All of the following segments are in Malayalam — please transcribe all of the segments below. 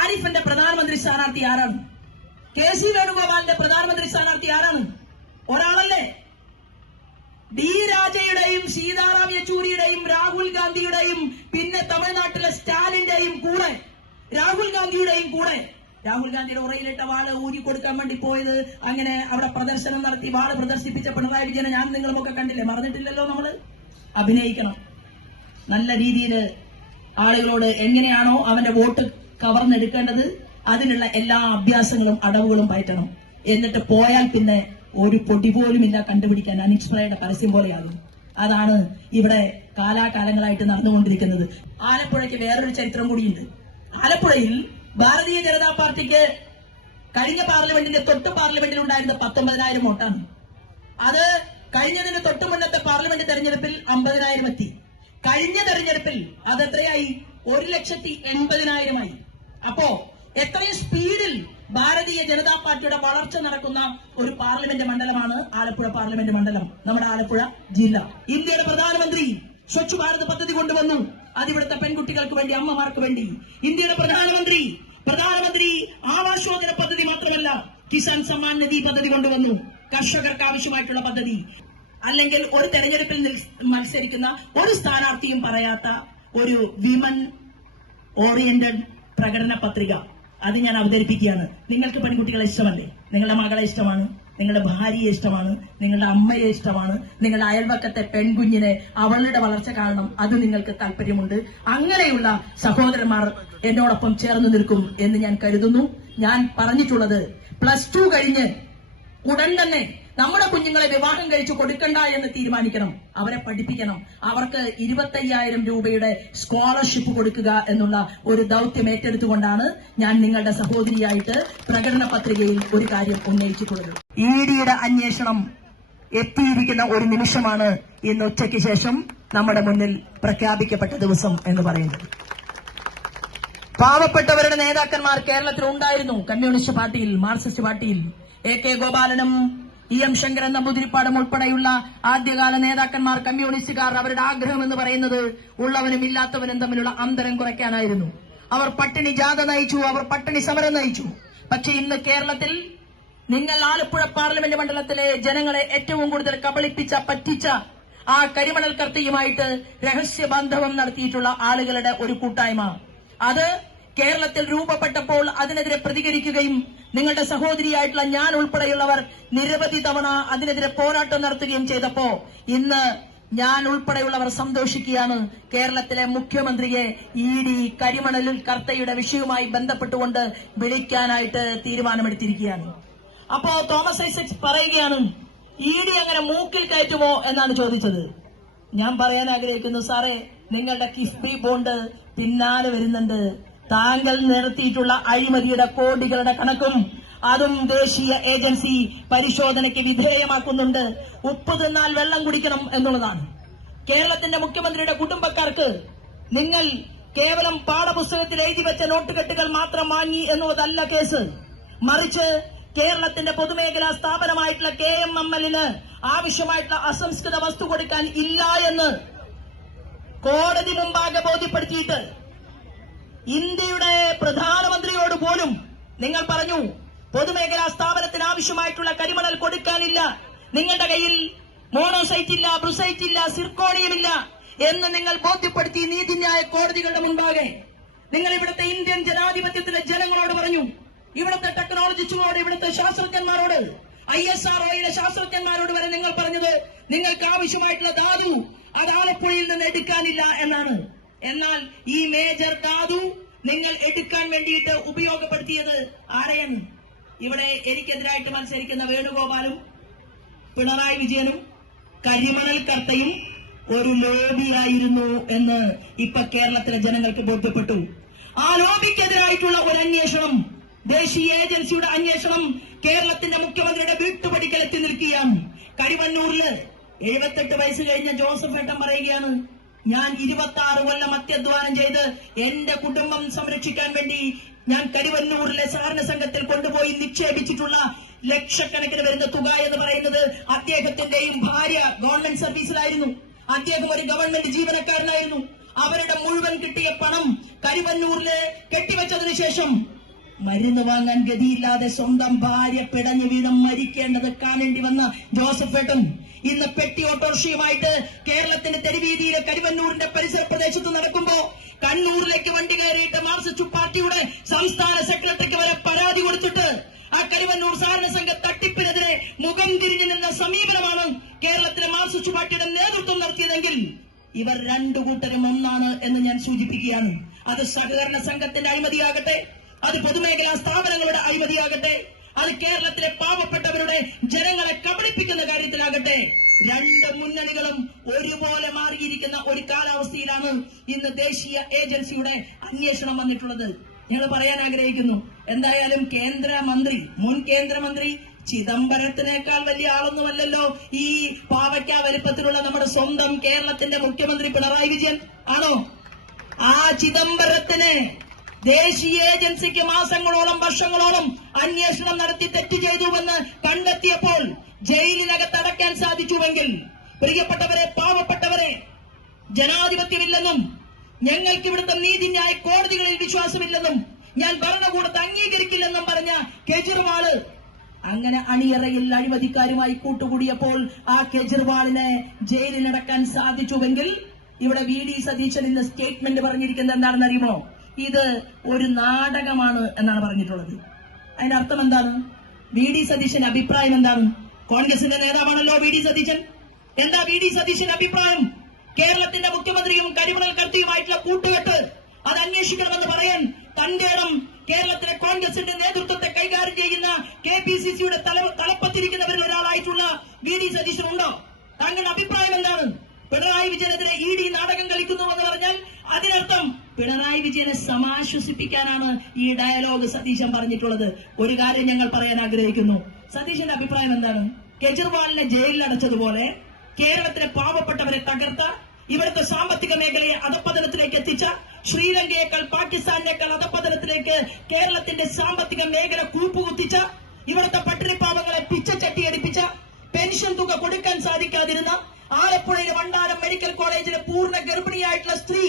ആരിഫിന്റെ പ്രധാനമന്ത്രി സ്ഥാനാർത്ഥി ആരാണ്? കെ സി വേണുഗോപാലിന്റെ പ്രധാനമന്ത്രി സ്ഥാനാർത്ഥി ആരാണ്? ഒരാളല്ലേ? ഡി രാജയുടെയും സീതാറാം യെച്ചൂരിയുടെയും രാഹുൽ ഗാന്ധിയുടെയും പിന്നെ തമിഴ്നാട്ടിലെ സ്റ്റാലിന്റെയും കൂടെ രാഹുൽ ഗാന്ധിയുടെയും കൂടെ രാഹുൽ ഗാന്ധിയുടെ ഉറയിലിട്ട വാള് ഊരി കൊടുക്കാൻ വേണ്ടി പോയത്, അങ്ങനെ അവിടെ പ്രദർശനം നടത്തി വാള് പ്രദർശിപ്പിച്ച പിണറായി വിജയനെ ഞാൻ നിങ്ങളുമൊക്കെ കണ്ടില്ലേ? മറന്നിട്ടില്ലല്ലോ. നമ്മള് അഭിനയിക്കണം. നല്ല രീതിയിൽ ആളുകളോട് എങ്ങനെയാണോ അവന്റെ വോട്ട് കവർന്നെടുക്കേണ്ടത് അതിനുള്ള എല്ലാ അഭ്യാസങ്ങളും അടവുകളും പയറ്റണം. എന്നിട്ട് പോയാൽ പിന്നെ ഒരു പൊടി പോലും ഇല്ല കണ്ടുപിടിക്കാൻ. അനിക്സ്പ്രയുടെ പരസ്യം പോലെയാകും. അതാണ് ഇവിടെ കാലാകാലങ്ങളായിട്ട് നടന്നുകൊണ്ടിരിക്കുന്നത്. ആലപ്പുഴയ്ക്ക് വേറൊരു ചരിത്രം കൂടിയുണ്ട്. ആലപ്പുഴയിൽ ഭാരതീയ ജനതാ പാർട്ടിക്ക് കഴിഞ്ഞ പാർലമെന്റിന്റെ തൊട്ട് പാർലമെന്റിൽ ഉണ്ടായിരുന്ന 19,000 വോട്ടാണ്. അത് കഴിഞ്ഞതിന് തൊട്ട് മുന്നത്തെ പാർലമെന്റ് തെരഞ്ഞെടുപ്പിൽ 50,000 എത്തി. കഴിഞ്ഞ തെരഞ്ഞെടുപ്പിൽ അത് എത്രയായി? 1,80,000 ആയി. അപ്പോ എത്രയും സ്പീഡിൽ ഭാരതീയ ജനതാ പാർട്ടിയുടെ വളർച്ച നടക്കുന്ന ഒരു പാർലമെന്റ് മണ്ഡലമാണ് ആലപ്പുഴ പാർലമെന്റ് മണ്ഡലം, നമ്മുടെ ആലപ്പുഴ ജില്ല. ഇന്ത്യയുടെ പ്രധാനമന്ത്രി സ്വച്ഛ് ഭാരത് പദ്ധതി കൊണ്ടുവന്നു. അതിവിടുത്തെ പെൺകുട്ടികൾക്ക് വേണ്ടി, അമ്മമാർക്ക് വേണ്ടി. ഇന്ത്യയുടെ പ്രധാനമന്ത്രി ആവാസ് യോജന പദ്ധതി മാത്രമല്ല, കിസാൻ സമ്മാൻ നിധി പദ്ധതി കൊണ്ടുവന്നു. കർഷകർക്ക് ആവശ്യമായിട്ടുള്ള പദ്ധതി. അല്ലെങ്കിൽ ഒരു തെരഞ്ഞെടുപ്പിൽ മത്സരിക്കുന്ന ഒരു സ്ഥാനാർത്ഥിയും പറയാത്ത ഒരു വിമൻ ഓറിയന്റഡ് പ്രകടന പത്രിക അത് ഞാൻ അവതരിപ്പിക്കുകയാണ്. നിങ്ങൾക്ക് പെൺകുട്ടികളെ ഇഷ്ടമല്ലേ? നിങ്ങളുടെ മകളെ ഇഷ്ടമാണ്, നിങ്ങളുടെ ഭാര്യയെ ഇഷ്ടമാണ്, നിങ്ങളുടെ അമ്മയെ ഇഷ്ടമാണ്, നിങ്ങളുടെ അയൽവക്കത്തെ പെൺകുഞ്ഞിനെ അവളുടെ വളർച്ച കാണണം, അത് നിങ്ങൾക്ക് താല്പര്യമുണ്ട്. അങ്ങനെയുള്ള സഹോദരന്മാർ എന്നോടൊപ്പം ചേർന്ന് നിൽക്കും എന്ന് ഞാൻ കരുതുന്നു. ഞാൻ പറഞ്ഞിട്ടുള്ളത് +2 കഴിഞ്ഞ് ഉടൻ തന്നെ നമ്മുടെ കുഞ്ഞുങ്ങളെ വിവാഹം കഴിച്ചു കൊടുക്കണ്ട എന്ന് തീരുമാനിക്കണം. അവരെ പഠിപ്പിക്കണം. അവർക്ക് 25,000 രൂപയുടെ സ്കോളർഷിപ്പ് കൊടുക്കുക എന്നുള്ള ഒരു ദൌത്യം ഏറ്റെടുത്തുകൊണ്ടാണ് ഞാൻ നിങ്ങളുടെ സഹോദരിയായിട്ട് പ്രകടന പത്രികയിൽ ഒരു കാര്യം ഉന്നയിച്ചിട്ടുള്ളത്. ഇഡിയുടെ അന്വേഷണം എത്തിയിരിക്കുന്ന ഒരു നിമിഷമാണ് ഇന്ന് ഉച്ചയ്ക്ക് ശേഷം നമ്മുടെ മുന്നിൽ പ്രഖ്യാപിക്കപ്പെട്ട ദിവസം എന്ന് പറയുന്നത്. പാവപ്പെട്ടവരുടെ നേതാക്കന്മാർ കേരളത്തിൽ ഉണ്ടായിരുന്നു. കമ്മ്യൂണിസ്റ്റ് പാർട്ടിയിൽ, മാർക്സിസ്റ്റ് പാർട്ടിയിൽ AK ഗോപാലനും EM ശങ്കരൻ നമ്പൂതിരിപ്പാടും ഉൾപ്പെടെയുള്ള ആദ്യകാല നേതാക്കന്മാർ, കമ്മ്യൂണിസ്റ്റുകാർ, അവരുടെ ആഗ്രഹം എന്ന് പറയുന്നത് ഉള്ളവനും ഇല്ലാത്തവനും തമ്മിലുള്ള അന്തരം കുറയ്ക്കാനായിരുന്നു. അവർ പട്ടിണി ജാഥ നയിച്ചു, അവർ പട്ടിണി സമരം നയിച്ചു. പക്ഷെ ഇന്ന് കേരളത്തിൽ നിങ്ങൾ ആലപ്പുഴ പാർലമെന്റ് മണ്ഡലത്തിലെ ജനങ്ങളെ ഏറ്റവും കൂടുതൽ പറ്റിച്ച ആ കരിമണൽ കർത്തയുമായിട്ട് രഹസ്യബാന്ധവം നടത്തിയിട്ടുള്ള ആളുകളുടെ ഒരു കൂട്ടായ്മ, അത് കേരളത്തിൽ രൂപപ്പെട്ടപ്പോൾ അതിനെതിരെ പ്രതികരിക്കുകയും നിങ്ങളുടെ സഹോദരിയായിട്ടുള്ള ഞാൻ ഉൾപ്പെടെയുള്ളവർ നിരവധി തവണ അതിനെതിരെ പോരാട്ടം നടത്തുകയും ചെയ്തപ്പോ ഇന്ന് ഞാൻ ഉൾപ്പെടെയുള്ളവർ സന്തോഷിക്കുകയാണ്. കേരളത്തിലെ മുഖ്യമന്ത്രിയെ ED കരിമണലിൽ കർത്തയുടെ വിഷയവുമായി ബന്ധപ്പെട്ടുകൊണ്ട് വിളിക്കാനായിട്ട് തീരുമാനമെടുത്തിരിക്കുകയാണ്. അപ്പോ തോമസ് ഐസക് പറയുകയാണ്, ED അങ്ങനെ മൂക്കിൽ കയറ്റുമോ എന്നാണ് ചോദിച്ചത്. ഞാൻ പറയാൻ ആഗ്രഹിക്കുന്നു, സാറേ, നിങ്ങളുടെ കിഫ്ബി ബോണ്ട് പിന്നാലെ വരുന്നുണ്ട്. താങ്കൾ നടത്തിയിട്ടുള്ള അഴിമതിയുടെ കോടികളുടെ കണക്കും അതും ദേശീയ ഏജൻസി പരിശോധനയ്ക്ക് വിധേയമാക്കുന്നുണ്ട്. ഉപ്പ് തിന്നാൽ വെള്ളം കുടിക്കണം എന്നുള്ളതാണ്. കേരളത്തിന്റെ മുഖ്യമന്ത്രിയുടെ കുടുംബക്കാർക്ക് നിങ്ങൾ കേവലം പാഠപുസ്തകത്തിൽ എഴുതി വെച്ച നോട്ടുകെട്ടുകൾ മാത്രം വാങ്ങി എന്നുള്ളതല്ല കേസ്. മറിച്ച് കേരളത്തിന്റെ പൊതുമേഖലാ സ്ഥാപനമായിട്ടുള്ള KMML-ന് ആവശ്യമായിട്ടുള്ള അസംസ്കൃത വസ്തു കൊടുക്കാൻ ഇല്ല എന്ന് കോടതി മുമ്പാകെ ബോധ്യപ്പെടുത്തിയിട്ട് ഇന്ത്യയുടെ പ്രധാനമന്ത്രിയോട് പോലും നിങ്ങൾ പറഞ്ഞു, പൊതുമേഖലാ സ്ഥാപനത്തിന് ആവശ്യമായിട്ടുള്ള കരിമണൽ കൊടുക്കാനില്ല, നിങ്ങളുടെ കയ്യിൽ മോണോസൈറ്റ് ഇല്ല, ബ്രുസൈറ്റ് ഇല്ല, സിർക്കോണിയമില്ല എന്ന് നിങ്ങൾ ബോധ്യപ്പെടുത്തി നീതിന്യായ കോടതികളുടെ മുൻപാകെ നിങ്ങൾ ഇവിടുത്തെ ഇന്ത്യൻ ജനാധിപത്യത്തിലെ ജനങ്ങളോട് പറഞ്ഞു. ഇവിടുത്തെ ടെക്നോളജിസ്റ്റുകളോട്, ഇവിടുത്തെ ശാസ്ത്രജ്ഞന്മാരോട്, ISROയുടെ ശാസ്ത്രജ്ഞന്മാരോട് വരെ നിങ്ങൾ പറഞ്ഞത് നിങ്ങൾക്ക് ആവശ്യമായിട്ടുള്ള ധാതു അത് ആലപ്പുഴയിൽ നിന്ന് എടുക്കാനില്ല എന്നാണ്. എന്നാൽ ഈ മേജർ ധാതു നിങ്ങൾ എടുക്കാൻ വേണ്ടിയിട്ട് ഉപയോഗപ്പെടുത്തിയത് ആരെയാണ്? ഇവിടെ എനിക്കെതിരായിട്ട് മത്സരിക്കുന്ന വേണുഗോപാലും പിണറായി വിജയനും കരിമണൽ കർത്തയും ഒരു ലോബിയായിരുന്നു എന്ന് ഇപ്പൊ കേരളത്തിലെ ജനങ്ങൾക്ക് ബോധ്യപ്പെട്ടു. ആ ലോബിക്കെതിരായിട്ടുള്ള ഒരു അന്വേഷണം, ദേശീയ ഏജൻസിയുടെ അന്വേഷണം കേരളത്തിന്റെ മുഖ്യമന്ത്രിയുടെ വീട്ടുപടിക്കലെത്തി നിൽക്കുകയാണ്. കരിവന്നൂരില് 78 വയസ്സ് കഴിഞ്ഞ ജോസഫ് ഏട്ടൻ പറയുകയാണ്, ഞാൻ 26 കൊല്ലം അത്യധ്വാനം ചെയ്ത് എന്റെ കുടുംബം സംരക്ഷിക്കാൻ വേണ്ടി ഞാൻ കരിവന്നൂരിലെ സഹകരണ സംഘത്തിൽ കൊണ്ടുപോയി നിക്ഷേപിച്ചിട്ടുള്ള ലക്ഷക്കണക്കിന് വരുന്ന തുക എന്ന് പറയുന്നത് അദ്ദേഹത്തിന്റെയും ഭാര്യ ഗവൺമെന്റ് സർവീസിലായിരുന്നു. അദ്ദേഹം ഒരു ഗവൺമെന്റ് ജീവനക്കാരനായിരുന്നു. അവരുടെ മുഴുവൻ കിട്ടിയ പണം കരുവന്നൂരില് കെട്ടിവെച്ചതിനു ശേഷം മരുന്ന് വാങ്ങാൻ ഗതിയില്ലാതെ സ്വന്തം ഭാര്യ പിടഞ്ഞു വീതം മരിക്കേണ്ടത് കാണേണ്ടി വന്ന ജോസഫേട്ടും ഇന്ന് പെട്ടി ഓട്ടോറിക്ഷയുമായിട്ട് കേരളത്തിന്റെ തെരുവീതിയിലെ കരുവന്നൂരിന്റെ പരിസര പ്രദേശത്ത് നടക്കുമ്പോ കണ്ണൂരിലേക്ക് വണ്ടി കയറിയിട്ട് മാർക്സിസ്റ്റ് പാർട്ടിയുടെ സംസ്ഥാന സെക്രട്ടറിക്ക് വരെ പരാതി കൊടുത്തിട്ട് ആ കരുവന്നൂർ സഹകരണ സംഘ തട്ടിപ്പിനെതിരെ മുഖം തിരിഞ്ഞു നിന്ന സമീപനമാണ് കേരളത്തിലെ മാർക്സിസ്റ്റ് പാർട്ടിയുടെ നേതൃത്വം നടത്തിയതെങ്കിൽ ഇവർ രണ്ടു കൂട്ടരും ഒന്നാണ് എന്ന് ഞാൻ സൂചിപ്പിക്കുകയാണ്. അത് സഹകരണ സംഘത്തിന്റെ അഴിമതിയാകട്ടെ, അത് പൊതുമേഖലാ സ്ഥാപനങ്ങളുടെ അഴിമതിയാകട്ടെ, അത് കേരളത്തിലെ പാവപ്പെട്ടവരുടെ ജനങ്ങളെ കബളിപ്പിക്കുന്ന കാര്യത്തിലാകട്ടെ, രണ്ട് മുന്നണികളും ഒരുപോലെ മാറിയിരിക്കുന്ന ഒരു കാലാവസ്ഥയിലാണ് ഇന്ന് ദേശീയ ഏജൻസിയുടെ അന്വേഷണം വന്നിട്ടുള്ളത്. ഞങ്ങൾ പറയാൻ ആഗ്രഹിക്കുന്നു, എന്തായാലും കേന്ദ്രമന്ത്രി, മുൻ കേന്ദ്രമന്ത്രി ചിദംബരത്തിനേക്കാൾ വലിയ ആളൊന്നുമല്ലല്ലോ ഈ പാവയ്ക്ക വലിപ്പത്തിലുള്ള നമ്മുടെ സ്വന്തം കേരളത്തിന്റെ മുഖ്യമന്ത്രി പിണറായി വിജയൻ ആണോ? ആ ചിദംബരത്തിന് ദേശീയ ഏജൻസിക്ക് മാസങ്ങളോളം വർഷങ്ങളോളം അന്വേഷണം നടത്തി തെറ്റ് ചെയ്തുവെന്ന് കണ്ടെത്തിയപ്പോൾ ജയിലിനകത്ത് അടയ്ക്കാൻ സാധിച്ചുവെങ്കിൽ, പ്രിയപ്പെട്ടവരെ, പാവപ്പെട്ടവരെ, ജനാധിപത്യമില്ലെന്നും ഞങ്ങൾക്ക് ഇവിടുത്തെ നീതിന്യായ കോടതികളിൽ വിശ്വാസമില്ലെന്നും ഞാൻ ഭരണകൂടത്തെ അംഗീകരിക്കില്ലെന്നും പറഞ്ഞ കെജ്രിവാള് അങ്ങനെ അണിയറയിൽ അഴിമതിക്കാരുമായി കൂട്ടുകൂടിയപ്പോൾ ആ കെജ്രിവാളിനെ ജയിലിലടക്കാൻ സാധിച്ചുവെങ്കിൽ, ഇവിടെ VD സതീശൻ ഇന്ന് സ്റ്റേറ്റ്മെന്റ് പറഞ്ഞിരിക്കുന്നത് എന്താണെന്ന് അറിയുമോ? ഇത് ഒരു നാടകമാണ് എന്നാണ് പറഞ്ഞിട്ടുള്ളത്. അതിന്റെ അർത്ഥം എന്താണ്? VD സതീശന്റെ അഭിപ്രായം എന്താണ്? കോൺഗ്രസിന്റെ നേതാവാണല്ലോ VD സതീശൻ. എന്താ VD സതീശന്റെ അഭിപ്രായം? കേരളത്തിന്റെ മുഖ്യമന്ത്രിയും കരിമണൽ കർത്തിയുമായിട്ടുള്ള കൂട്ടുകെട്ട് അത് അന്വേഷിക്കണമെന്ന് പറയാൻ തന്റെ ഇടം കേരളത്തിലെ കോൺഗ്രസിന്റെ നേതൃത്വത്തെ കൈകാര്യം ചെയ്യുന്ന KPCCയുടെ തലപ്പത്തിരിക്കുന്നവരിൽ ഒരാളായിട്ടുള്ള VD സതീശൻ ഉണ്ടോ? താങ്കളുടെ അഭിപ്രായം എന്താണ്? പിണറായി വിജയനെതിരെ ED നാടകം കളിക്കുന്നുവെന്ന് പറഞ്ഞാൽ അതിനർത്ഥം പിണറായി വിജയനെ സമാശ്വസിപ്പിക്കാനാണ് ഈ ഡയലോഗ് സതീശൻ പറഞ്ഞിട്ടുള്ളത്. ഒരു കാര്യം ഞങ്ങൾ പറയാൻ ആഗ്രഹിക്കുന്നു, സതീശന്റെ അഭിപ്രായം എന്താണ്? കെജ്രിവാളിനെ ജയിലിൽ അടച്ചതുപോലെ കേരളത്തിലെ പാവപ്പെട്ടവരെ തകർത്ത, ഇവിടുത്തെ സാമ്പത്തിക മേഖലയെ അധപ്പതനത്തിലേക്ക് എത്തിച്ച, ശ്രീലങ്കയേക്കാൾ പാകിസ്ഥാനേക്കാൾ അധപ്പതനത്തിലേക്ക് കേരളത്തിന്റെ സാമ്പത്തിക മേഖല കൂപ്പുകുത്തിച്ച, ഇവിടുത്തെ പട്ടിണിപ്പാവങ്ങളെ പിച്ചച്ചട്ടിയടിപ്പിച്ച, പെൻഷൻ തുക കൊടുക്കാൻ സാധിക്കാതിരുന്ന, ആലപ്പുഴയിലെ വണ്ടാനം മെഡിക്കൽ കോളേജിലെ പൂർണ്ണ ഗർഭിണിയായിട്ടുള്ള സ്ത്രീ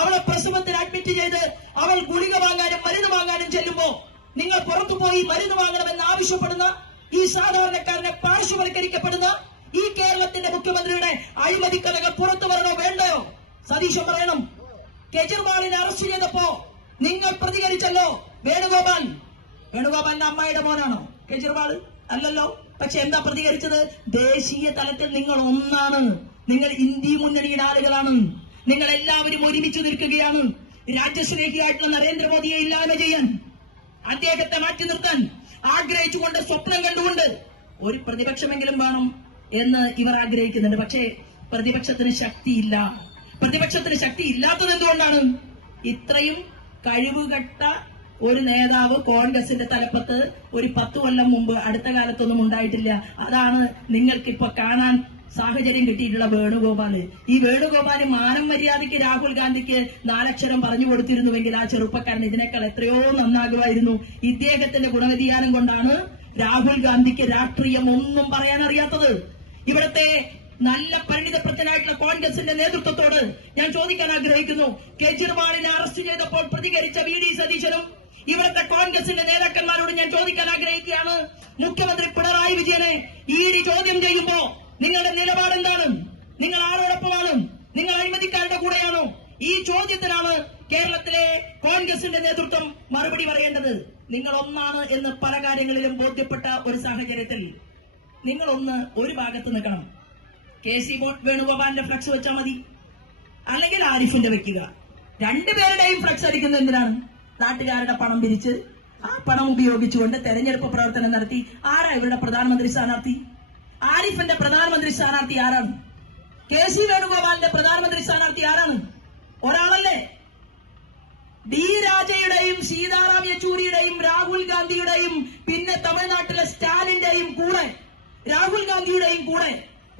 അവളെ പ്രസവത്തിന് അഡ്മിറ്റ് ചെയ്ത് അവൾ ഗുളിക വാങ്ങാനും മരുന്ന് വാങ്ങാനും ചെല്ലുമ്പോ നിങ്ങൾ പുറത്തുപോയി മരുന്ന് വാങ്ങണമെന്ന് ആവശ്യപ്പെടുന്ന ഈ സാധാരണക്കാരനെ പാർശ്വവൽക്കരിക്കപ്പെടുന്ന ഈ കേരളത്തിന്റെ മുഖ്യമന്ത്രിയുടെ അഴിമതിക്കഥകൾ പുറത്തു വരണോ വേണ്ടയോ? സതീശൻ പറയണം. കെജ്രിവാളിനെ അറസ്റ്റ് ചെയ്തപ്പോ നിങ്ങൾ പ്രതികരിച്ചല്ലോ. വേണുഗോപാലിന്റെ അമ്മായിയുടെ മോനാണോ കെജ്രിവാൾ? അല്ലല്ലോ. പക്ഷെ എന്താ പ്രതികരിച്ചത്? ദേശീയ തലത്തിൽ നിങ്ങൾ ഒന്നാണ്, നിങ്ങൾ ഇന്ത്യ മുന്നണിയുടെ ആളുകളാണ്, നിങ്ങൾ എല്ലാവരും ഒരുമിച്ച് നിൽക്കുകയാണ്. രാജ്യസ്നേഹിയായിട്ടുള്ള നരേന്ദ്രമോദിയെ ഇല്ലായ്മ ചെയ്യാൻ, അദ്ദേഹത്തെ മാറ്റി നിർത്താൻ ആഗ്രഹിച്ചുകൊണ്ട്, സ്വപ്നം കണ്ടുകൊണ്ട് ഒരു പ്രതിപക്ഷമെങ്കിലും വേണം എന്ന് ഇവർ ആഗ്രഹിക്കുന്നുണ്ട്. പക്ഷേ പ്രതിപക്ഷത്തിന് ശക്തിയില്ല. പ്രതിപക്ഷത്തിന് ശക്തി ഇല്ലാത്തത് എന്തുകൊണ്ടാണ്? ഇത്രയും കഴിവുകെട്ട ഒരു നേതാവ് കോൺഗ്രസിന്റെ തലപ്പത്ത് ഒരു 10 കൊല്ലം മുമ്പ് അടുത്ത കാലത്തൊന്നും ഉണ്ടായിട്ടില്ല. അതാണ് നിങ്ങൾക്കിപ്പോ കാണാൻ സാഹചര്യം കിട്ടിയിട്ടുള്ള വേണുഗോപാല്. ഈ വേണുഗോപാല് മാനം മര്യാദയ്ക്ക് രാഹുൽ ഗാന്ധിക്ക് 4 അക്ഷരം പറഞ്ഞു കൊടുത്തിരുന്നുവെങ്കിൽ ആ ചെറുപ്പക്കാരൻ ഇതിനേക്കാൾ എത്രയോ നന്നാകുമായിരുന്നു. ഇദ്ദേഹത്തിന്റെ ഗുണവ്യതിയാനം കൊണ്ടാണ് രാഹുൽ ഗാന്ധിക്ക് രാഷ്ട്രീയം ഒന്നും പറയാൻ അറിയാത്തത്. ഇവിടുത്തെ നല്ല പരിണിതപ്രജ്ഞനായിട്ടുള്ള കോൺഗ്രസിന്റെ നേതൃത്വത്തോട് ഞാൻ ചോദിക്കാൻ ആഗ്രഹിക്കുന്നു, കെജ്രിവാളിനെ അറസ്റ്റ് ചെയ്തപ്പോൾ പ്രതികരിച്ച VD സതീശനും ഇവിടുത്തെ കോൺഗ്രസിന്റെ നേതാക്കന്മാരോട് ഞാൻ ചോദിക്കാൻ ആഗ്രഹിക്കുകയാണ്, മുഖ്യമന്ത്രി പിണറായി വിജയനെ ED ചോദ്യം ചെയ്യുമ്പോ നിങ്ങളുടെ നിലപാടെന്താണ്? നിങ്ങൾ ആരോടൊപ്പമാണ്? നിങ്ങൾ അഴിമതിക്കാരുടെ കൂടെയാണോ? ഈ ചോദ്യത്തിനാണ് കേരളത്തിലെ കോൺഗ്രസിന്റെ നേതൃത്വം മറുപടി പറയേണ്ടത്. നിങ്ങൾ ഒന്നാണ് എന്ന് പല കാര്യങ്ങളിലും ബോധ്യപ്പെട്ട ഒരു സാഹചര്യത്തിൽ നിങ്ങളൊന്ന് ഒരു ഭാഗത്ത് നിൽക്കണം. KC വേണുഗോപാലിന്റെ ഫ്ലക്സ് വെച്ചാൽ മതി, അല്ലെങ്കിൽ ആരിഫിന്റെ വെക്കുക. രണ്ടുപേരുടെയും ഫ്ലക്സ് അടിക്കുന്നത് എന്തിനാണ്? നാട്ടുകാരുടെ പണം പിരിച്ച് ആ പണം ഉപയോഗിച്ചുകൊണ്ട് തെരഞ്ഞെടുപ്പ് പ്രവർത്തനം നടത്തി. ആരാ ഇവരുടെ പ്രധാനമന്ത്രി സ്ഥാനാർത്ഥി? ആരിഫിന്റെ പ്രധാനമന്ത്രി സ്ഥാനാർത്ഥി ആരാണ്? KC വേണുഗോപാലിന്റെ പ്രധാനമന്ത്രി സ്ഥാനാർത്ഥി ആരാണ്? ഒരാളല്ലേ? D രാജയുടെയും സീതാറാം യെച്ചൂരിയുടെയും രാഹുൽ ഗാന്ധിയുടെയും പിന്നെ തമിഴ്നാട്ടിലെ സ്റ്റാലിന്റെയും കൂടെ, രാഹുൽ ഗാന്ധിയുടെയും കൂടെ,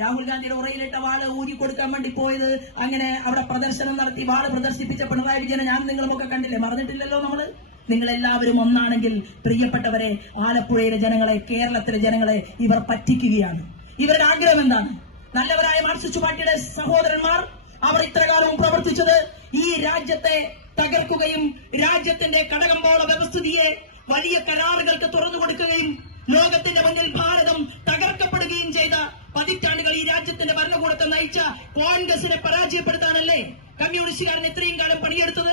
രാഹുൽ ഗാന്ധിയുടെ ഉറയിലിട്ട വാള് ഊരിക്കൊടുക്കാൻ വേണ്ടി പോയത്, അങ്ങനെ അവിടെ പ്രദർശനം നടത്തി വാള് പ്രദർശിപ്പിച്ച പിണറായി വിജയനെ ഞാൻ നിങ്ങളുമൊക്കെ കണ്ടില്ലേ? മറന്നിട്ടില്ലല്ലോ നമ്മള്. നിങ്ങളെല്ലാവരും ഒന്നാണെങ്കിൽ പ്രിയപ്പെട്ടവരെ, ആലപ്പുഴയിലെ ജനങ്ങളെ, കേരളത്തിലെ ജനങ്ങളെ ഇവർ പറ്റിക്കുകയാണ്. ഇവരുടെ ആഗ്രഹം എന്താണ്? നല്ലവരായ മാർക്സിസ്റ്റ് പാർട്ടിയുടെ സഹോദരന്മാർ അവർ ഇത്രകാലവും പ്രവർത്തിച്ചത് ഈ രാജ്യത്തെ തകർക്കുകയും രാജ്യത്തിന്റെ കടകമ്പോള വ്യവസ്ഥിതിയെ വലിയ കരാറുകൾക്ക് തുറന്നു കൊടുക്കുകയും ലോകത്തിന്റെ മുന്നിൽ ഭാരതം തകർക്കപ്പെടുകയും ചെയ്ത പതിറ്റാണ്ടുകൾ ഈ രാജ്യത്തിന്റെ ഭരണകൂടത്തെ നയിച്ച കോൺഗ്രസിനെ പരാജയപ്പെടുത്താനല്ലേ കമ്മ്യൂണിസ്റ്റുകാരൻ ഇത്രയും കാലം പണിയെടുത്തത്,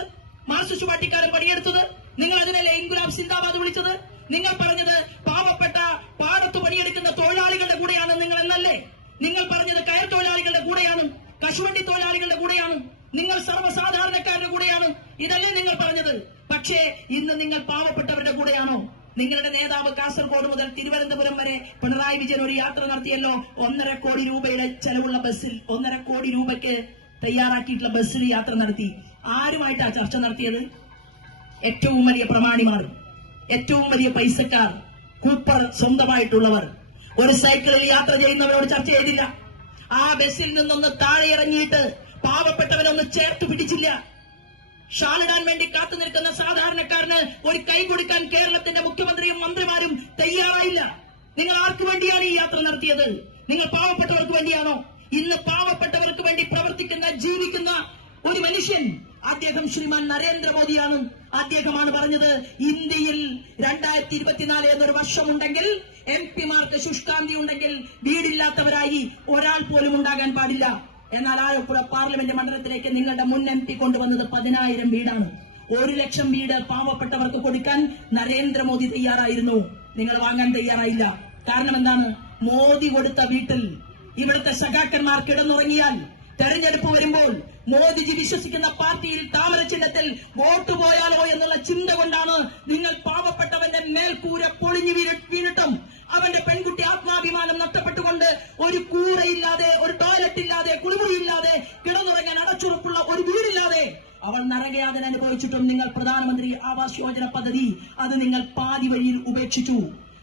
മാർക്സിസ്റ്റ് പാർട്ടിക്കാരൻ പണിയെടുത്തത്? നിങ്ങൾ അതിനല്ലേ ഇൻകുലാബ് സിന്ദാബാദ് വിളിച്ചത്? നിങ്ങൾ പറഞ്ഞത് പാവപ്പെട്ട പാടത്ത് പണിയെടുക്കുന്ന തൊഴിലാളികളുടെ കൂടെയാണ് നിങ്ങൾ എന്നല്ലേ? നിങ്ങൾ പറഞ്ഞത് കയർ തൊഴിലാളികളുടെ കൂടെയാണ്, കശുവണ്ടി തൊഴിലാളികളുടെ കൂടെയാണ്, നിങ്ങൾ സർവ്വസാധാരണക്കാരുടെ കൂടെയാണ്, ഇതല്ലേ നിങ്ങൾ പറഞ്ഞത്? പക്ഷേ ഇന്ന് നിങ്ങൾ പാവപ്പെട്ടവരുടെ കൂടെയാണോ? നിങ്ങളുടെ നേതാവ് കാസർഗോഡ് മുതൽ തിരുവനന്തപുരം വരെ പിണറായി വിജയൻ ഒരു യാത്ര നടത്തിയല്ലോ. 1.5 കോടി രൂപയുടെ ചെലവുള്ള ബസ്സിൽ, 1.5 കോടി രൂപയ്ക്ക് തയ്യാറാക്കിയിട്ടുള്ള ബസ്സിൽ യാത്ര നടത്തി. ആരുമായിട്ടാണ് ചർച്ച നടത്തിയത്? ഏറ്റവും വലിയ പ്രമാണിമാർ, ഏറ്റവും വലിയ പൈസക്കാർ, കൂപ്പർ സ്വന്തമായിട്ടുള്ളവർ, ഒരു സൈക്കിളിൽ യാത്ര ചെയ്യുന്നവരോട് ചർച്ച ചെയ്തില്ല. ആ ബസ്സിൽ നിന്നൊന്ന് താഴെ ഇറങ്ങിയിട്ട് പാവപ്പെട്ടവരൊന്ന് ചേർത്ത് പിടിച്ചില്ല. ഷാളിടാൻ വേണ്ടി കാത്തു നിൽക്കുന്ന സാധാരണക്കാരന് ഒരു കൈ കൊടുക്കാൻ കേരളത്തിന്റെ മുഖ്യമന്ത്രിയും മന്ത്രിമാരും തയ്യാറായില്ല. നിങ്ങൾ ആർക്കു വേണ്ടിയാണ് ഈ യാത്ര നടത്തിയത്? നിങ്ങൾ പാവപ്പെട്ടവർക്ക് വേണ്ടിയാണോ? ഇന്ന് പാവപ്പെട്ടവർക്ക് വേണ്ടി പ്രവർത്തിക്കുന്ന, ജീവിക്കുന്ന ഒരു മനുഷ്യൻ, അദ്ദേഹം ശ്രീമാൻ നരേന്ദ്രമോദിയാണ്. അദ്ദേഹമാണ് പറഞ്ഞത്, ഇന്ത്യയിൽ 2024 എന്നൊരു വർഷമുണ്ടെങ്കിൽ MP-മാർക്ക് ശുഷ്കാന്തി ഉണ്ടെങ്കിൽ വീടില്ലാത്തവരായി ഒരാൾ പോലും ഉണ്ടാകാൻ പാടില്ല. എന്നാൽ ആലപ്പുഴ പാർലമെന്റ് മണ്ഡലത്തിലേക്ക് നിങ്ങളുടെ മുൻ MP കൊണ്ടുവന്നത് 10,000 വീടാണ്. 1 ലക്ഷം വീട് പാവപ്പെട്ടവർക്ക് കൊടുക്കാൻ നരേന്ദ്രമോദി തയ്യാറായിരുന്നു. നിങ്ങൾ വാങ്ങാൻ തയ്യാറായില്ല. കാരണം എന്താണ്? മോദി കൊടുത്ത വീട്ടിൽ ഇവിടുത്തെ സഖാക്കന്മാർ കിടന്നുറങ്ങിയാൽ തെരഞ്ഞെടുപ്പ് വരുമ്പോൾ മോദിജി വിശ്വസിക്കുന്ന പാർട്ടിയിൽ താമര ചിഹ്നത്തിൽ വോട്ട് പോയാലോ എന്നുള്ള ചിന്ത കൊണ്ടാണ് നിങ്ങൾ പാവപ്പെട്ടവന്റെ മേൽക്കൂര പൊളിഞ്ഞു വീണിട്ടും അവന്റെ പെൺകുട്ടി ആത്മാഭിമാനം നഷ്ടപ്പെട്ടുകൊണ്ട് ഒരു കൂരയില്ലാതെ, ഒരു ടോയ്ലറ്റ് ഇല്ലാതെ, കുളിമുറിയില്ലാതെ, കിടന്നുറങ്ങാൻ അടച്ചുറപ്പുള്ള ഒരു വീടില്ലാതെ അവൾ നരകയാതന അനുഭവിച്ചിട്ടും നിങ്ങൾ പ്രധാനമന്ത്രി ആവാസ് യോജന പദ്ധതി അത് നിങ്ങൾ പാതി വഴിയിൽ ഉപേക്ഷിച്ചു.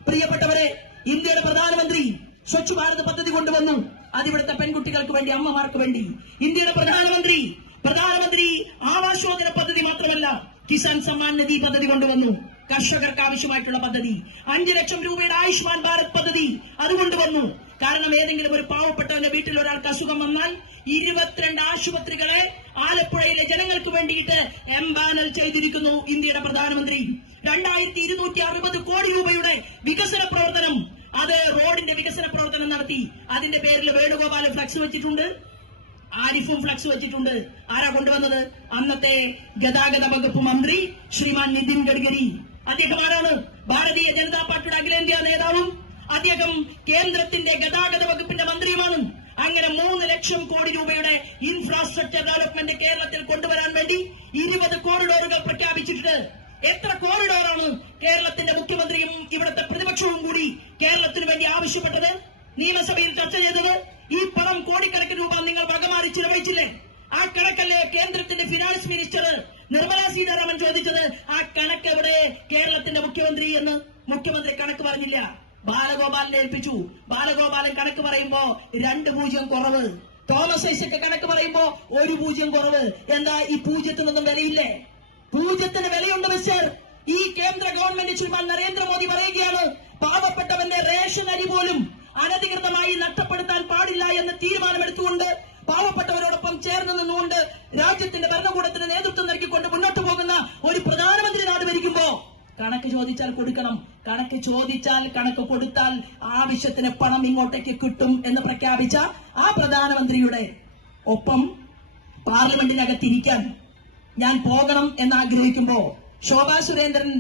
പ്രിയപ്പെട്ടവരെ, ഇന്ത്യയുടെ പ്രധാനമന്ത്രി സ്വച്ഛ് ഭാരത് പദ്ധതി കൊണ്ടുവന്നു. അതിവിടുത്തെ പെൺകുട്ടികൾക്ക് വേണ്ടി, അമ്മമാർക്ക് വേണ്ടി. ഇന്ത്യയുടെ പ്രധാനമന്ത്രി ആവാസ് യോജന പദ്ധതി മാത്രമല്ല, കിസാൻ സമ്മാൻ നിധി പദ്ധതി കൊണ്ടുവന്നു. കർഷകർക്ക് ആവശ്യമായിട്ടുള്ള പദ്ധതി. 5 ലക്ഷം രൂപയുടെ ആയുഷ്മാൻ ഭാരത് പദ്ധതി അത് കൊണ്ടുവന്നു. കാരണം ഏതെങ്കിലും ഒരു പാവപ്പെട്ടവന്റെ വീട്ടിൽ ഒരാൾക്ക് അസുഖം വന്നാൽ 22 ആശുപത്രികളെ ആലപ്പുഴയിലെ ജനങ്ങൾക്ക് വേണ്ടിയിട്ട് എംപാനൽ ചെയ്തിരിക്കുന്നു ഇന്ത്യയുടെ പ്രധാനമന്ത്രി. 2260 കോടി രൂപയുടെ വികസന പ്രവർത്തനം, അത് റോഡിന്റെ വികസന പ്രവർത്തനം നടത്തി. അതിന്റെ പേരിൽ വേണുഗോപാൽ ഫ്ലക്സ് വെച്ചിട്ടുണ്ട്, ആരിഫും ഫ്ലക്സ് വെച്ചിട്ടുണ്ട്. ആരാ കൊണ്ടുവന്നത്? അന്നത്തെ ഗതാഗത വകുപ്പ് മന്ത്രി ശ്രീമാൻ നിതിൻ ഗഡ്കരി. അദ്ദേഹം ആരാണ്? ഭാരതീയ ജനതാ പാർട്ടിയുടെ അഖിലേന്ത്യാ നേതാവും അദ്ദേഹം കേന്ദ്രത്തിന്റെ ഗതാഗത വകുപ്പിന്റെ മന്ത്രിയുമാണ്. അങ്ങനെ 3 ലക്ഷം കോടി രൂപയുടെ ഇൻഫ്രാസ്ട്രക്ചർ ഡെവലപ്മെന്റ് കേരളത്തിൽ കൊണ്ടുവരാൻ വേണ്ടി 20 കോറിഡോറുകൾ പ്രഖ്യാപിച്ചിട്ടുണ്ട്. എത്ര കോറിഡോറാണ് കേരളത്തിന്റെ മുഖ്യമന്ത്രിയും ഇവിടുത്തെ പ്രതിപക്ഷവും കൂടി കേരളത്തിന് വേണ്ടി ആവശ്യപ്പെട്ടത്, നിയമസഭയിൽ ചർച്ച ചെയ്തത്? ഈ പണം കോടിക്കണക്കിന് രൂപ നിങ്ങൾ വകമാറി ചിലവഴിച്ചില്ലേ? ആ കണക്കല്ലേ കേന്ദ്രത്തിന്റെ ഫിനാൻസ് മിനിസ്റ്റർ നിർമ്മല സീതാരാമൻ ചോദിച്ചത്? ആ കണക്ക് എവിടെ കേരളത്തിന്റെ മുഖ്യമന്ത്രി എന്ന്? മുഖ്യമന്ത്രി കണക്ക് പറഞ്ഞില്ല, ബാലഗോപാലിനെ ഏൽപ്പിച്ചു. ബാലഗോപാലൻ കണക്ക് പറയുമ്പോ 2 കുറവ്. തോമസ് ഐസക് കണക്ക് പറയുമ്പോ 1 കുറവ്. എന്താ ഈ 0-നൊന്നും വിലയില്ലേ? 0-ന് വിലയുണ്ട് മിസ്റ്റർ. ഈ കേന്ദ്ര ഗവൺമെന്റ് ശ്രീമാൻ നരേന്ദ്രമോദി പറയുകയാണ്, പാവപ്പെട്ടവന്റെ റേഷൻ അരി പോലും അനധികൃതമായി നഷ്ടപ്പെടുത്താൻ പാടില്ല എന്ന തീരുമാനമെടുത്തുകൊണ്ട് പാവപ്പെട്ടവരോടൊപ്പം ചേർന്ന് നിന്നുകൊണ്ട് രാജ്യത്തിന്റെ ഭരണകൂടത്തിന് നേതൃത്വം നൽകിക്കൊണ്ട് മുന്നോട്ട് പോകുന്ന ഒരു പ്രധാനമന്ത്രി നാട് ഭരിക്കുമ്പോ കണക്ക് ചോദിച്ചാൽ കൊടുക്കണം, കണക്ക് ചോദിച്ചാൽ കണക്ക് കൊടുത്താൽ ആവശ്യത്തിന് പണം ഇങ്ങോട്ടേക്ക് കിട്ടും എന്ന് പ്രഖ്യാപിച്ച ആ പ്രധാനമന്ത്രിയുടെ ഒപ്പം പാർലമെന്റിനകത്തിരിക്കാൻ ഞാൻ പോകണം എന്ന് ആഗ്രഹിക്കുമ്പോ ശോഭാ സുരേന്ദ്രൻ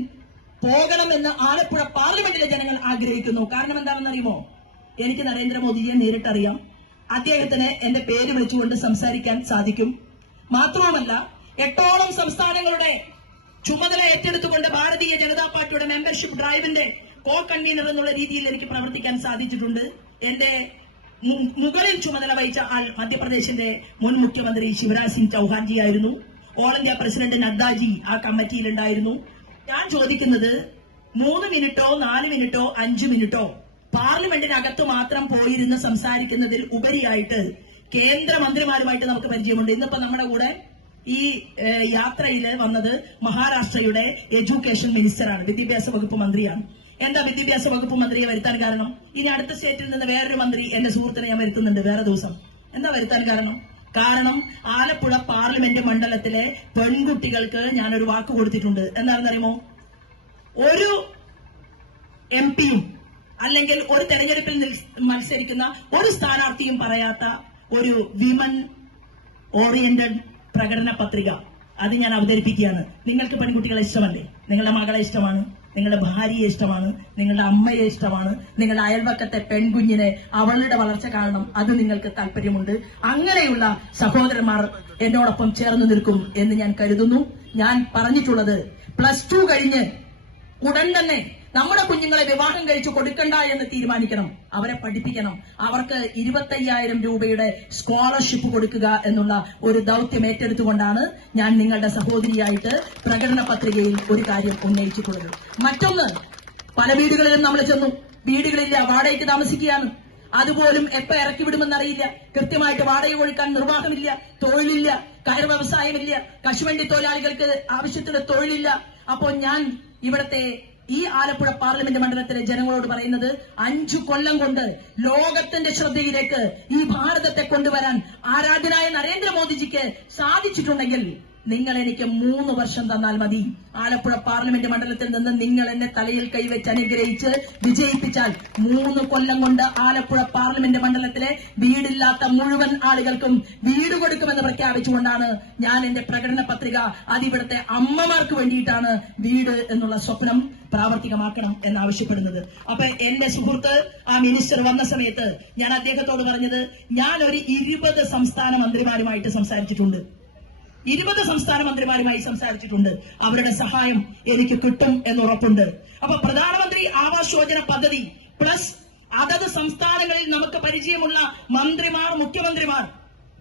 പോകണമെന്ന് ആലപ്പുഴ പാർലമെന്റിലെ ജനങ്ങൾ ആഗ്രഹിക്കുന്നു. കാരണം എന്താണെന്ന് അറിയുമോ? എനിക്ക് നരേന്ദ്രമോദിയെ നേരിട്ടറിയാം. അദ്ദേഹത്തിന് എന്റെ പേര് വിളിച്ചുകൊണ്ട് സംസാരിക്കാൻ സാധിക്കും. മാത്രവുമല്ല, 8ഓളം സംസ്ഥാനങ്ങളുടെ ചുമതല ഏറ്റെടുത്തുകൊണ്ട് ഭാരതീയ ജനതാ പാർട്ടിയുടെ മെമ്പർഷിപ്പ് ഡ്രൈവിന്റെ കോ കൺവീനർ എന്നുള്ള രീതിയിൽ എനിക്ക് പ്രവർത്തിക്കാൻ സാധിച്ചിട്ടുണ്ട്. എന്റെ മുകളിൽ ചുമതല വഹിച്ച ആൾ മധ്യപ്രദേശിന്റെ മുൻ മുഖ്യമന്ത്രി ശിവരാജ് സിംഗ് ചൌഹാൻജി ആയിരുന്നു. ഓൾ ഇന്ത്യ പ്രസിഡന്റ് നദ്ദാജി ആ കമ്മിറ്റിയിലുണ്ടായിരുന്നു. ഞാൻ ചോദിക്കുന്നത് 3 മിനിറ്റോ 4 മിനിറ്റോ 5 മിനിറ്റോ പാർലമെന്റിനകത്ത് മാത്രം പോയിരുന്ന് സംസാരിക്കുന്നതിൽ ഉപരിയായിട്ട് കേന്ദ്രമന്ത്രിമാരുമായിട്ട് നമുക്ക് പരിചയമുണ്ട്. ഇന്നിപ്പോ നമ്മുടെ കൂടെ ഈ യാത്രയിൽ വന്നത് മഹാരാഷ്ട്രയുടെ എഡ്യൂക്കേഷൻ മിനിസ്റ്ററാണ്, വിദ്യാഭ്യാസ വകുപ്പ് മന്ത്രിയാണ്. എന്താ വിദ്യാഭ്യാസ വകുപ്പ് മന്ത്രിയെ വരുത്താൻ കാരണം? ഇനി അടുത്ത സ്റ്റേറ്റിൽ നിന്ന് വേറൊരു മന്ത്രി, എന്റെ സുഹൃത്തിനെ ഞാൻ വരുത്തുന്നുണ്ട് വേറെ ദിവസം. എന്താ വരുത്താൻ കാരണം? കാരണം ആലപ്പുഴ പാർലമെന്റ് മണ്ഡലത്തിലെ പെൺകുട്ടികൾക്ക് ഞാനൊരു വാക്ക് കൊടുത്തിട്ടുണ്ട്. എന്താണെന്നറിയുമോ? ഒരു എംപിയും അല്ലെങ്കിൽ ഒരു തെരഞ്ഞെടുപ്പിൽ മത്സരിക്കുന്ന ഒരു സ്ഥാനാർത്ഥിയും പറയാത്ത ഒരു വിമൻ ഓറിയന്റഡ് പ്രകടന പത്രിക അത് ഞാൻ അവതരിപ്പിക്കുകയാണ്. നിങ്ങൾക്ക് പെൺകുട്ടികളെ ഇഷ്ടമല്ലേ? നിങ്ങളുടെ മകളെ ഇഷ്ടമാണ്, നിങ്ങളുടെ ഭാര്യയെ ഇഷ്ടമാണ്, നിങ്ങളുടെ അമ്മയെ ഇഷ്ടമാണ്, നിങ്ങളുടെ അയൽവക്കത്തെ പെൺകുഞ്ഞിനെ അവളുടെ വളർച്ച കാണണം, അത് നിങ്ങൾക്ക് താല്പര്യമുണ്ട്. അങ്ങനെയുള്ള സഹോദരന്മാർ എന്നോടൊപ്പം ചേർന്ന് നിൽക്കും എന്ന് ഞാൻ കരുതുന്നു. ഞാൻ പറഞ്ഞിട്ടുള്ളത് +2 കഴിഞ്ഞ് ഉടൻ തന്നെ നമ്മുടെ കുഞ്ഞുങ്ങളെ വിവാഹം കഴിച്ചു കൊടുക്കണ്ട എന്ന് തീരുമാനിക്കണം. അവരെ പഠിപ്പിക്കണം. അവർക്ക് 25,000 രൂപയുടെ സ്കോളർഷിപ്പ് കൊടുക്കുക എന്നുള്ള ഒരു ദൌത്യം ഏറ്റെടുത്തുകൊണ്ടാണ് ഞാൻ നിങ്ങളുടെ സഹോദരിയായിട്ട് പ്രകടന പത്രികയിൽ ഒരു കാര്യം ഉന്നയിച്ചിട്ടുള്ളത്. മറ്റൊന്ന്, പല വീടുകളിലും നമ്മൾ ചെന്നു. വീടുകളില്ല, വാടകയ്ക്ക് താമസിക്കുകയാണ്. അതുപോലും എപ്പോ ഇറക്കി വിടുമെന്നറിയില്ല. കൃത്യമായിട്ട് വാടക കൊടുക്കാൻ നിർവാഹമില്ല, തൊഴിലില്ല, കയർ വ്യവസായമില്ല, കശുവണ്ടി തൊഴിലാളികൾക്ക് ആവശ്യത്തിന് തൊഴിലില്ല. അപ്പോൾ ഞാൻ ഇവിടത്തെ ഈ ആലപ്പുഴ പാർലമെന്റ് മണ്ഡലത്തിലെ ജനങ്ങളോട് പറയുന്നത്, 5 കൊല്ലം കൊണ്ട് ലോകത്തിന്റെ ശ്രദ്ധയിലേക്ക് ഈ ഭാരതത്തെ കൊണ്ടുവരാൻ ആരാധ്യനായ നരേന്ദ്രമോദിജിക്ക് സാധിച്ചിട്ടുണ്ടെങ്കിൽ നിങ്ങൾ എനിക്ക് 3 വർഷം തന്നാൽ മതി. ആലപ്പുഴ പാർലമെന്റ് മണ്ഡലത്തിൽ നിന്ന് നിങ്ങൾ എന്നെ തലയിൽ കൈവച്ച് അനുഗ്രഹിച്ച് വിജയിപ്പിച്ചാൽ 3 കൊല്ലം കൊണ്ട് ആലപ്പുഴ പാർലമെന്റ് മണ്ഡലത്തിലെ വീടില്ലാത്ത മുഴുവൻ ആളുകൾക്കും വീട് കൊടുക്കുമെന്ന് പ്രഖ്യാപിച്ചുകൊണ്ടാണ് ഞാൻ എന്റെ പ്രകടന പത്രിക അതിവിടുത്തെ അമ്മമാർക്ക് വേണ്ടിയിട്ടാണ് വീട് എന്നുള്ള സ്വപ്നം പ്രാവർത്തികമാക്കണം എന്നാവശ്യപ്പെടുന്നത്. അപ്പൊ എന്റെ സുഹൃത്ത് ആ മിനിസ്റ്റർ വന്ന സമയത്ത് ഞാൻ അദ്ദേഹത്തോട് പറഞ്ഞത്, ഞാൻ ഒരു 20 സംസ്ഥാന മന്ത്രിമാരുമായിട്ട് സംസാരിച്ചിട്ടുണ്ട്. 20 സംസ്ഥാന മന്ത്രിമാരുമായി സംസാരിച്ചിട്ടുണ്ട്. അവരുടെ സഹായം എനിക്ക് കിട്ടും എന്ന് ഉറപ്പുണ്ട്. അപ്പൊ പ്രധാനമന്ത്രി ആവാസ് യോജന പദ്ധതി പ്ലസ് അതത് സംസ്ഥാനങ്ങളിൽ നമുക്ക് പരിചയമുള്ള മന്ത്രിമാർ, മുഖ്യമന്ത്രിമാർ,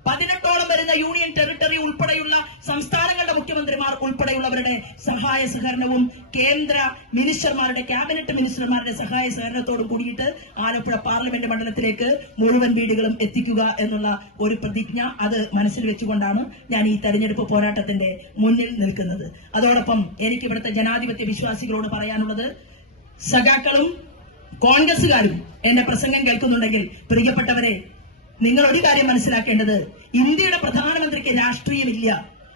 18ഓളം വരുന്ന യൂണിയൻ ടെറിട്ടറി ഉൾപ്പെടെയുള്ള സംസ്ഥാനങ്ങളുടെ മുഖ്യമന്ത്രിമാർ ഉൾപ്പെടെയുള്ളവരുടെ സഹായ സഹകരണവും കേന്ദ്ര മിനിസ്റ്റർമാരുടെ, ക്യാബിനറ്റ് മിനിസ്റ്റർമാരുടെ സഹായ സഹകരണത്തോടും കൂടിയിട്ട് ആലപ്പുഴ പാർലമെന്റ് മണ്ഡലത്തിലേക്ക് മുഴുവൻ വീടുകളും എത്തിക്കുക എന്നുള്ള ഒരു പ്രതിജ്ഞ അത് മനസ്സിൽ വെച്ചുകൊണ്ടാണ് ഞാൻ ഈ തെരഞ്ഞെടുപ്പ് പോരാട്ടത്തിന്റെ മുന്നിൽ നിൽക്കുന്നത്. അതോടൊപ്പം എനിക്ക് ഇവിടുത്തെ ജനാധിപത്യ വിശ്വാസികളോട് പറയാനുള്ളത്, സഖാക്കളും കോൺഗ്രസുകാരും എന്റെ പ്രസംഗം കേൾക്കുന്നുണ്ടെങ്കിൽ പ്രിയപ്പെട്ടവരെ, നിങ്ങൾ ഒരു കാര്യം മനസ്സിലാക്കേണ്ടത്, ഇന്ത്യയുടെ പ്രധാനമന്ത്രിക്ക് രാഷ്ട്രീയമില്ല.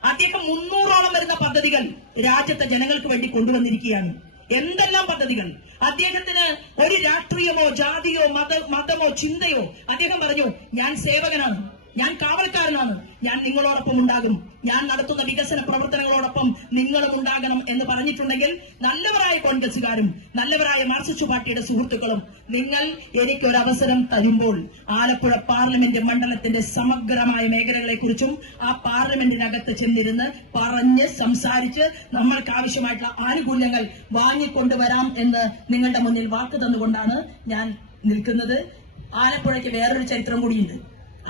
അദ്ദേഹം 300ഓളം വരുന്ന പദ്ധതികൾ രാജ്യത്തെ ജനങ്ങൾക്ക് വേണ്ടി കൊണ്ടുവന്നിരിക്കുകയാണ്. എന്തെല്ലാം പദ്ധതികൾ! അദ്ദേഹത്തിന് ഒരു രാഷ്ട്രീയമോ ജാതിയോ മതമോ ചിന്തയോ. അദ്ദേഹം പറഞ്ഞു, ഞാൻ സേവകനാണ്, ഞാൻ കാവൽക്കാരനാണ്, ഞാൻ നിങ്ങളോടൊപ്പം ഉണ്ടാകും, ഞാൻ നടത്തുന്ന വികസന പ്രവർത്തനങ്ങളോടൊപ്പം നിങ്ങളും ഉണ്ടാകണം എന്ന് പറഞ്ഞിട്ടുണ്ടെങ്കിൽ നല്ലവരായ കോൺഗ്രസുകാരും നല്ലവരായ മാർക്സിസ്റ്റ് പാർട്ടിയുടെ സുഹൃത്തുക്കളും നിങ്ങൾ എനിക്കൊരു അവസരം തരുമ്പോൾ ആലപ്പുഴ പാർലമെന്റ് മണ്ഡലത്തിന്റെ സമഗ്രമായ മേഖലകളെക്കുറിച്ചും ആ പാർലമെന്റിനകത്ത് ചെന്നിരുന്ന് പറഞ്ഞ് സംസാരിച്ച് നമ്മൾക്ക് ആവശ്യമായിട്ടുള്ള ആനുകൂല്യങ്ങൾ വാങ്ങിക്കൊണ്ടുവരാം എന്ന് നിങ്ങളുടെ മുന്നിൽ വാക്ക് തന്നുകൊണ്ടാണ് ഞാൻ നിൽക്കുന്നത്. ആലപ്പുഴയ്ക്ക് വേറൊരു ചരിത്രം കൂടിയുണ്ട്.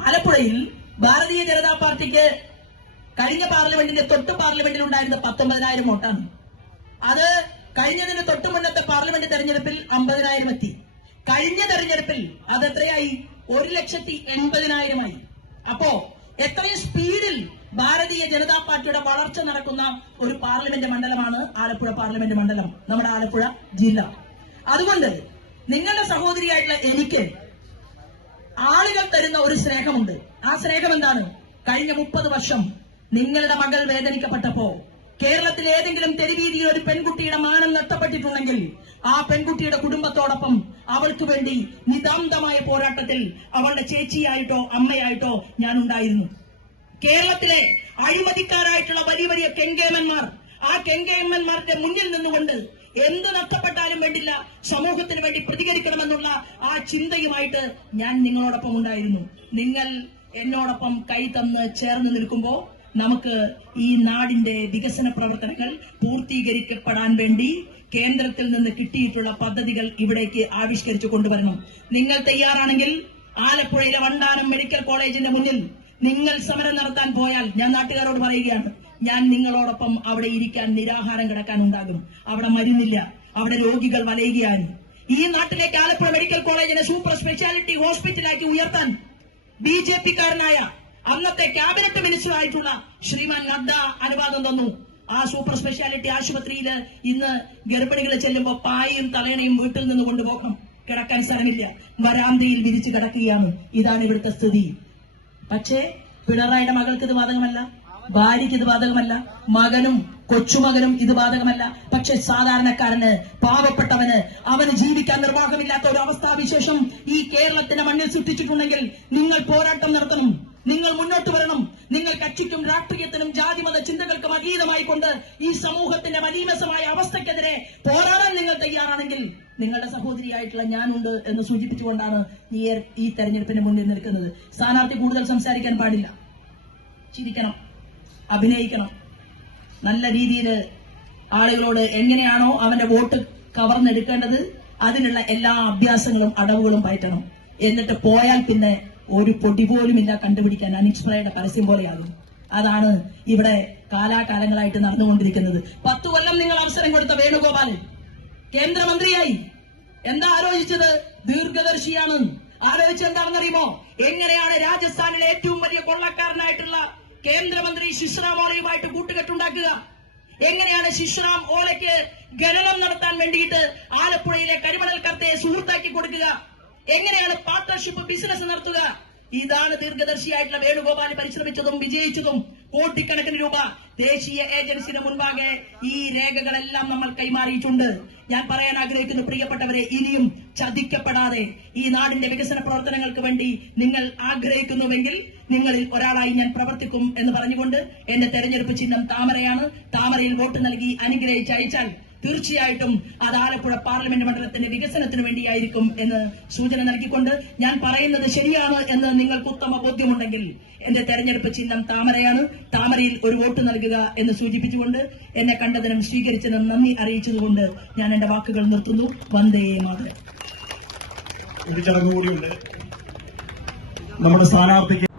ആലപ്പുഴയിൽ ഭാരതീയ ജനതാ പാർട്ടിക്ക് കഴിഞ്ഞ പാർലമെന്റിന്റെ തൊട്ട് പാർലമെന്റിൽ ഉണ്ടായിരുന്ന 19,000 വോട്ടാണ്. അത് കഴിഞ്ഞതിന് തൊട്ട് മുന്നത്തെ പാർലമെന്റ് തെരഞ്ഞെടുപ്പിൽ 50,000 എത്തി. കഴിഞ്ഞ തെരഞ്ഞെടുപ്പിൽ അത് എത്രയായി? 1,80,000 അപ്പോ എത്രയും സ്പീഡിൽ ഭാരതീയ ജനതാ പാർട്ടിയുടെ വളർച്ച നടക്കുന്ന ഒരു പാർലമെന്റ് മണ്ഡലമാണ് ആലപ്പുഴ പാർലമെന്റ് മണ്ഡലം, നമ്മുടെ ആലപ്പുഴ ജില്ല. അതുകൊണ്ട് നിങ്ങളുടെ സഹോദരിയായിട്ടുള്ള എനിക്ക് ആളുകൾ തരുന്ന ഒരു സ്നേഹമുണ്ട്. ആ സ്നേഹം എന്താണ്? കഴിഞ്ഞ 30 വർഷം നിങ്ങളുടെ മകൾ വേദനിക്കപ്പെട്ടപ്പോ, കേരളത്തിലെ ഏതെങ്കിലും തെരുവീതിയിൽ ഒരു പെൺകുട്ടിയുടെ മാനം നഷ്ടപ്പെട്ടിട്ടുണ്ടെങ്കിൽ ആ പെൺകുട്ടിയുടെ കുടുംബത്തോടൊപ്പം അവൾക്ക് വേണ്ടി നിതാന്തമായ പോരാട്ടത്തിൽ അവളുടെ ചേച്ചിയായിട്ടോ അമ്മയായിട്ടോ ഞാൻ ഉണ്ടായിരുന്നു. കേരളത്തിലെ അഴിമതിക്കാരായിട്ടുള്ള വലിയ വലിയ കെങ്കേമന്മാർ, ആ കെങ്കേമന്മാരുടെ മുന്നിൽ നിന്നുകൊണ്ട് എന്ത് നഷ്ടപ്പെട്ടാലും വേണ്ടില്ല, സമൂഹത്തിന് വേണ്ടി പ്രതികരിക്കണമെന്നുള്ള ആ ചിന്തയുമായിട്ട് ഞാൻ നിങ്ങളോടൊപ്പം ഉണ്ടായിരുന്നു. നിങ്ങൾ എന്നോടൊപ്പം കൈ തന്ന് ചേർന്ന് നിൽക്കുമ്പോൾ നമുക്ക് ഈ നാടിന്റെ വികസന പ്രവർത്തനങ്ങൾ പൂർത്തീകരിക്കപ്പെടാൻ വേണ്ടി കേന്ദ്രത്തിൽ നിന്ന് കിട്ടിയിട്ടുള്ള പദ്ധതികൾ ഇവിടേക്ക് ആവിഷ്കരിച്ചു കൊണ്ടുവരണം. നിങ്ങൾ തയ്യാറാണെങ്കിൽ ആലപ്പുഴയിലെ വണ്ടാനം മെഡിക്കൽ കോളേജിന്റെ മുന്നിൽ നിങ്ങൾ സമരം നടത്താൻ പോയാൽ ഞാൻ നാട്ടുകാരോട് പറയുകയാണ്, ഞാൻ നിങ്ങളോടൊപ്പം അവിടെ ഇരിക്കാൻ, നിരാഹാരം കിടക്കാൻ ഉണ്ടാകും. അവിടെ മരുന്നില്ല, അവിടെ രോഗികൾ വലയുകയാണ്. ഈ നാട്ടിലേക്ക് ആലപ്പുഴ മെഡിക്കൽ കോളേജിനെ സൂപ്പർ സ്പെഷ്യാലിറ്റി ഹോസ്പിറ്റലാക്കി ഉയർത്താൻ BJP-കാരനായ അന്നത്തെ ക്യാബിനറ്റ് മിനിസ്റ്റർ ആയിട്ടുള്ള ശ്രീമാൻ നദ്ദ അനുവാദം തന്നു. ആ സൂപ്പർ സ്പെഷ്യാലിറ്റി ആശുപത്രിയിൽ ഇന്ന് ഗർഭിണികൾ ചെല്ലുമ്പോൾ പായയും തലേണയും വീട്ടിൽ നിന്ന് കൊണ്ടുപോകണം, കിടക്കാൻ സ്ഥലമില്ല, വരാന്തയിൽ വിരിച്ചു കിടക്കുകയാണ്. ഇതാണ് ഇവിടുത്തെ സ്ഥിതി. പക്ഷേ പിണറായിയുടെ മകൾക്ക് ഇത് ബാധകമല്ല, ഭാര്യയ്ക്ക് ഇത് ബാധകമല്ല, മകനും കൊച്ചുമകനും ഇത് ബാധകമല്ല. പക്ഷെ സാധാരണക്കാരന്, പാവപ്പെട്ടവന്, അവന് ജീവിക്കാൻ നിർവാഹമില്ലാത്ത ഒരു അവസ്ഥാവിശേഷം ഈ കേരളത്തിന്റെ മണ്ണിൽ സൃഷ്ടിച്ചിട്ടുണ്ടെങ്കിൽ നിങ്ങൾ പോരാട്ടം നടത്തണം, നിങ്ങൾ മുന്നോട്ട് വരണം. നിങ്ങൾ കക്ഷിക്കും രാഷ്ട്രീയത്തിനും ജാതിമത ചിന്തകൾക്കും അതീതമായി കൊണ്ട് ഈ സമൂഹത്തിന്റെ മലീമസമായ അവസ്ഥക്കെതിരെ പോരാടാൻ നിങ്ങൾ തയ്യാറാണെങ്കിൽ നിങ്ങളുടെ സഹോദരിയായിട്ടുള്ള ഞാനുണ്ട് എന്ന് സൂചിപ്പിച്ചുകൊണ്ടാണ് ഈ തെരഞ്ഞെടുപ്പിന് മുന്നിൽ നിൽക്കുന്നത്. സ്ഥാനാർത്ഥി കൂടുതൽ സംസാരിക്കാൻ പാടില്ല, ചിരിക്കണം, അഭിനയിക്കണം, നല്ല രീതിയിൽ ആളുകളോട് എങ്ങനെയാണോ അവന്റെ വോട്ട് കവർന്നെടുക്കേണ്ടത് അതിനുള്ള എല്ലാ അഭ്യാസങ്ങളും അടവുകളും പയറ്റണം. എന്നിട്ട് പോയാൽ പിന്നെ ഒരു പൊടി പോലും ഇല്ല കണ്ടുപിടിക്കാൻ, അനിക്സ്പ്രയുടെ പരസ്യം പോലെയാകും. അതാണ് ഇവിടെ കാലാകാലങ്ങളായിട്ട് നടന്നുകൊണ്ടിരിക്കുന്നത്. 10 കൊല്ലം നിങ്ങൾ അവസരം കൊടുത്ത വേണുഗോപാൽ കേന്ദ്രമന്ത്രിയായി. എന്താ ആലോചിച്ചത്? ദീർഘദർശിയാണ്. ആലോചിച്ചത് എന്താണെന്നറിയുമോ? എങ്ങനെയാണ് രാജസ്ഥാനിലെ ഏറ്റവും വലിയ കൊള്ളക്കാരനായിട്ടുള്ള കേന്ദ്രമന്ത്രി ശിശ്രാം ഓലയുമായിട്ട് കൂട്ടുകെട്ടുണ്ടാക്കുക? എങ്ങനെയാണ് ശിശ്രാം ഓലയ്ക്ക് ഖനനം നടത്താൻ വേണ്ടിയിട്ട് ആലപ്പുഴയിലെ കരിമണൽ കർത്തയെ സുഹൃത്താക്കി കൊടുക്കുക? എങ്ങനെയാണ് പാർട്ണർഷിപ്പ് ബിസിനസ് നടത്തുക? ഇതാണ് ദീർഘദർശിയായിട്ടുള്ള വേണുഗോപാൽ പരിശ്രമിച്ചതും വിജയിച്ചതും. കോടിക്കണക്കിന് രൂപ ദേശീയ ഏജൻസിന് മുൻപാകെ ഈ രേഖകളെല്ലാം നമ്മൾ കൈമാറിയിട്ടുണ്ട്. ഞാൻ പറയാൻ ആഗ്രഹിക്കുന്നു, പ്രിയപ്പെട്ടവരെ, ഇനിയും ചതിക്കപ്പെടാതെ ഈ നാടിന്റെ വികസന പ്രവർത്തനങ്ങൾക്ക് വേണ്ടി നിങ്ങൾ ആഗ്രഹിക്കുന്നുവെങ്കിൽ നിങ്ങളിൽ ഒരാളായി ഞാൻ പ്രവർത്തിക്കും എന്ന് പറഞ്ഞുകൊണ്ട് എന്റെ തെരഞ്ഞെടുപ്പ് ചിഹ്നം താമരയാണ്. താമരയിൽ വോട്ട് നൽകി അനുഗ്രഹിച്ച് അയച്ചാൽ തീർച്ചയായിട്ടും അത് ആലപ്പുഴ പാർലമെന്റ് മണ്ഡലത്തിന്റെ വികസനത്തിന് വേണ്ടിയായിരിക്കും എന്ന് സൂചന നൽകിക്കൊണ്ട് ഞാൻ പറയുന്നത് ശരിയാണ് എന്ന് നിങ്ങൾക്ക് ഉത്തമ ബോധ്യമുണ്ടെങ്കിൽ എന്റെ തെരഞ്ഞെടുപ്പ് ചിഹ്നം താമരയാണ്. താമരയിൽ ഒരു വോട്ട് നൽകുക എന്ന് സൂചിപ്പിച്ചുകൊണ്ട് എന്നെ കണ്ടതിനും സ്വീകരിച്ചതിനും നന്ദി അറിയിച്ചതുകൊണ്ട് ഞാൻ എന്റെ വാക്കുകൾ നിർത്തുന്നു. വന്ദേ മാതരം. ഒരു ചടങ്ങ് കൂടിയുണ്ട്. നമ്മുടെ സ്ഥാനാർത്ഥിക്ക്